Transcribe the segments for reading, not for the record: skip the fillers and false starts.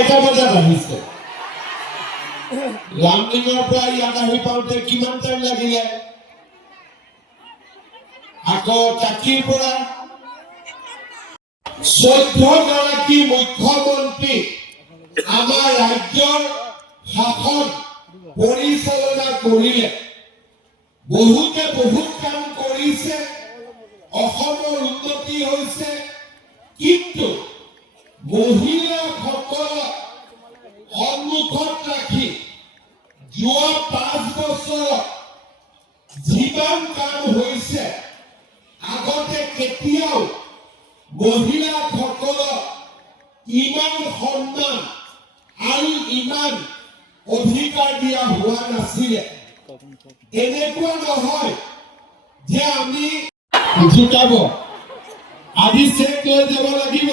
এটা বজাত আহিছে লামডিঙৰ পৰা ইয়াত আহি পাওঁতে কিমান টাইম লাগিলে আকৌ কাকিৰ পৰা 14 গৰাকী মুখ্যমন্ত্ৰী আমাৰ ৰাজ্যৰ শাসন পৰিচালনা কৰিলে বহুতে বহুত কাম কৰিছে অসমৰ উন্নতি হৈছে কিন্তু মহিলাসকলক সন্মুখত ৰাখি যোৱা 5 বছৰত যিমান কাম হৈছে আগতে কেতিয়াও মহিলাসকলক ইমান সন্মান আৰু ইমান অধিকাৰ দিয়া হোৱা নাছিলে এনেকুৱা নহয় যে আমি জুকাব আজি চেক লৈ যাব লাগিব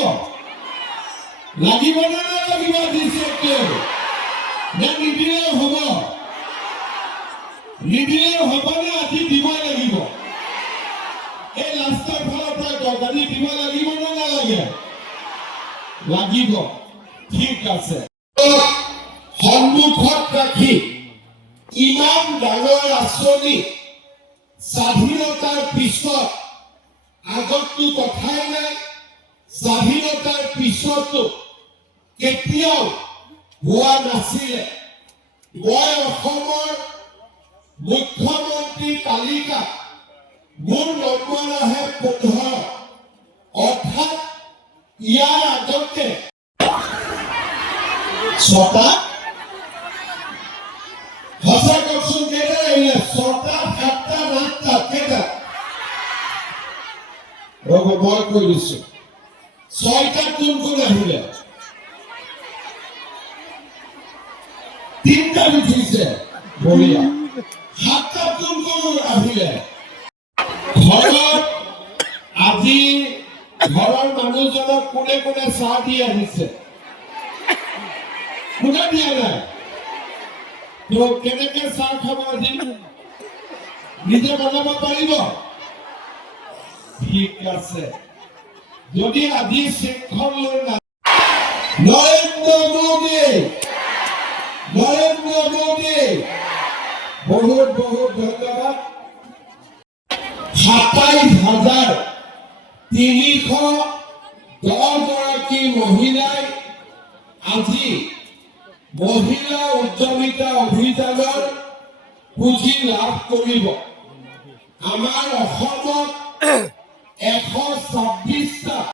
লাগিব নে নালাগিব আজি চেক লৈ নে নিদিলেও হ'ব নিদিলেও হ'ব নে আজি দিব লাগিব এই লাষ্টৰ ফালৰ পৰা কওক আজি দিব লাগিব নে নালাগে লাগিব ঠিক আছে সন্মুখত ৰাখি ইমান ডাঙৰ আঁচনি স্বাধীনতাৰ পিছত আগততো কথাই নাই স্বাধীনতাৰ পিছতো কেতিয়াও হোৱা নাছিলে মই অসমৰ মুখ্যমন্ত্ৰী তালিকা মোৰ নম্বৰ আহে 15 অৰ্থাৎ ইয়াৰ আগতে 6টা সঁচা কওকচোন কেইটা আহিলে 6টা 7টা 8টা কেইটা ৰ'ব মই কৈ দিছো 6টা কোন কোন আহিলে 3টা উঠিছে বঢ়িয়া 7টা কোন কোন আহিলে ঘৰত আজি ঘৰৰ মানুহজনক কোনে কোনে চাহ দি আহিছে কোনে দিয়া নাই তো কেনেকে চাহ খাব আজি নিজে বনাব পাৰিব ঠিক আছে যদি আজি চেকখন লৈ না নৰেন্দ্ৰ মোদী বহুত বহুত ধন্যবাদ 27,310 গৰাকী মহিলাই আজি মহিলা উদ্যমিতা অভিযানৰ পুঁজি লাভ কৰিব আমাৰ অসমত 126